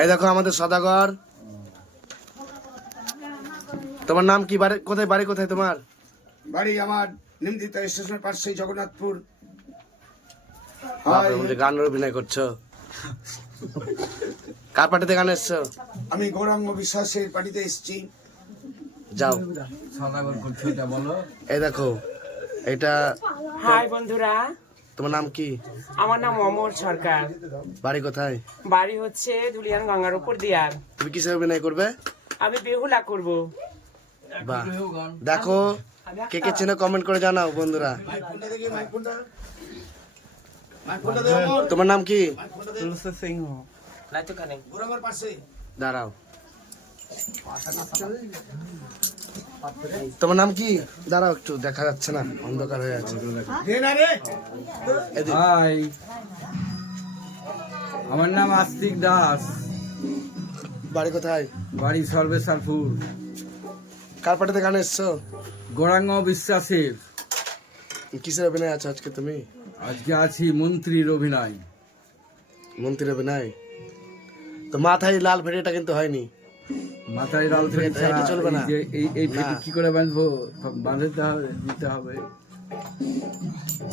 এই দেখো আমাদের সদাগর। তোমার নাম কি? কোথায় বাড়ি? কোথায় তোমার বাড়ি? আমার নিমদিতা স্টেশনের পাশে জগন্নাথপুর। গানের অভিনয় করছো? কার পার্টিতে গান এসছো? আমি গৌরাঙ্গ বিশ্বাসের পার্টিতে এসেছি। যাও। সদাগর করছো এটা বলো। এই দেখো এটা। হাই বন্ধুরা, তোমার নাম কি? আমার নাম অমর সরকার। বাড়ি কোথায়? বাড়ি হচ্ছে ধুলিয়ান গঙ্গার উপর দিয়ার। তুমি কিসে অভিনয় করবে? আমি বেহুলা করব। বাহ, দেখো কে কে চেনো কমেন্ট করে জানাও বন্ধুরা। তোমার নাম কি? সিংহ। দাঁড়াও। তোমার নাম কি? দাঁড়াও একটু, দেখা যাচ্ছে না, অন্ধকার হয়ে আছে। হাই, আমার নাম আস্তিক দাস। বাড়ি কোথায়? বাড়ি সর্বেশ্বরপুর। কার পার্টিতে গান এসছো? গৌরাঙ্গ বিশ্বাসের। কিসের অভিনয় আছো আজকে তুমি? আজকে আছি মন্ত্রীর অভিনয়। মন্ত্রীর অভিনয় তো মাথায় লাল ফেরিটা কিন্তু হয়নি। মাথায় লাল এটা চলবে না। এই না। কি করে বাঁধবো? বাঁধতে হবে, দিতে হবে।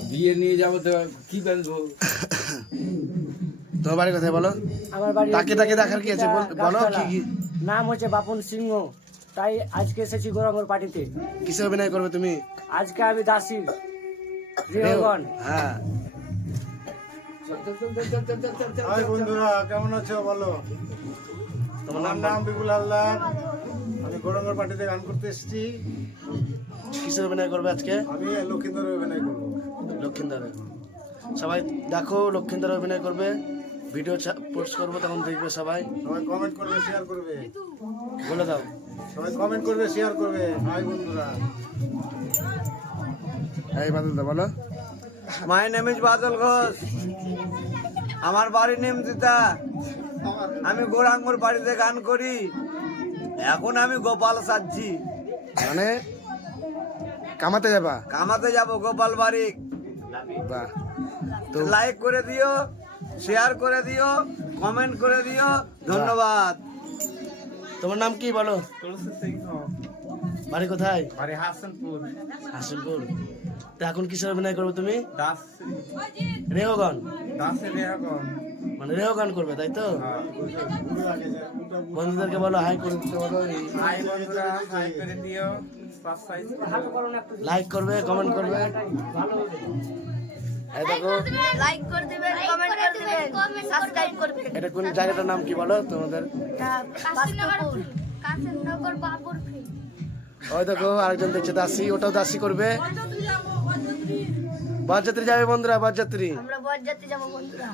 দিয়ে নিয়ে যাবো তো কি বাঁধবো? তোমার বাড়ি কোথায় বলো? আমার বাড়ি তাকে দেখার কি আছে বলো। কি নাম হচ্ছে বাপন সিংহ। তাই আজকে এসেছি গৌরাঙ্গর পার্টিতে। কিসে অভিনয় করবে তুমি? আজকে আমি দাসী রেওগণ। হ্যাঁ। হাই বন্ধুরা, কেমন আছো বলো? আমার নাম বিপুল হালদার। আমি গৌরাঙ্গর পার্টিতে গান করতে এসেছি। কিসের অভিনয় করবে আজকে? আমি লক্ষিন্দরের অভিনয় করবো। লক্ষিন্দরের। সবাই দেখো, লক্ষিন্দরের অভিনয় করবে। ভিডিও পোস্ট করবো, তখন দেখবে সবাই। সবাই কমেন্ট করবে, শেয়ার করবে। বলে দাও। সবাই কমেন্ট করবে, শেয়ার করবে। হাই বন্ধুরা। এই বাদল দা বলো। মাই নেম ইজ বাদল ঘোষ। আমার বাড়ি নিমদিতা। আমি গৌরাঙ্গর বাড়িতে গান করি। এখন আমি গোপাল সাজছি। মানে কামাতে যাবা? কামাতে যাব গোপাল বাড়ি। বাহ। তো লাইক করে দিও, শেয়ার করে দিও, কমেন্ট করে দিও। ধন্যবাদ। তোমার নাম কি বলো? বাড়ি কোথায়? বাড়ি হাসনপুর। হাসিমপুর। তো এখন কিসের অভিনয় করবে তুমি? দাস রেহগণ। দাসের রেহাগন। মানে রেহগণ করবে, তাই তো? বন্ধুদেরকে বলো হাই করে দিতে বলো। হাই বন্ধুরা, হাই করে দিও, সাবস্ক্রাইব লাইক করবে, কমেন্ট করবে। এই দেখো, লাইক করে দিবেন, কমেন্ট করে দিবেন, সাবস্ক্রাইব করবেন। এটা কোন জায়গাটার নাম কি বলো তোমাদের? কাশিমনগর বাবুরফিল। ওই দেখো আরেকজন দেখছে দাসী, ওটাও দাসী করবে। বরযাত্রী যাবে বন্ধুরা, বরযাত্রী। আমরা বরযাত্রী যাব বন্ধুরা।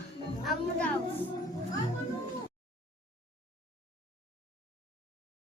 আমরা যাব।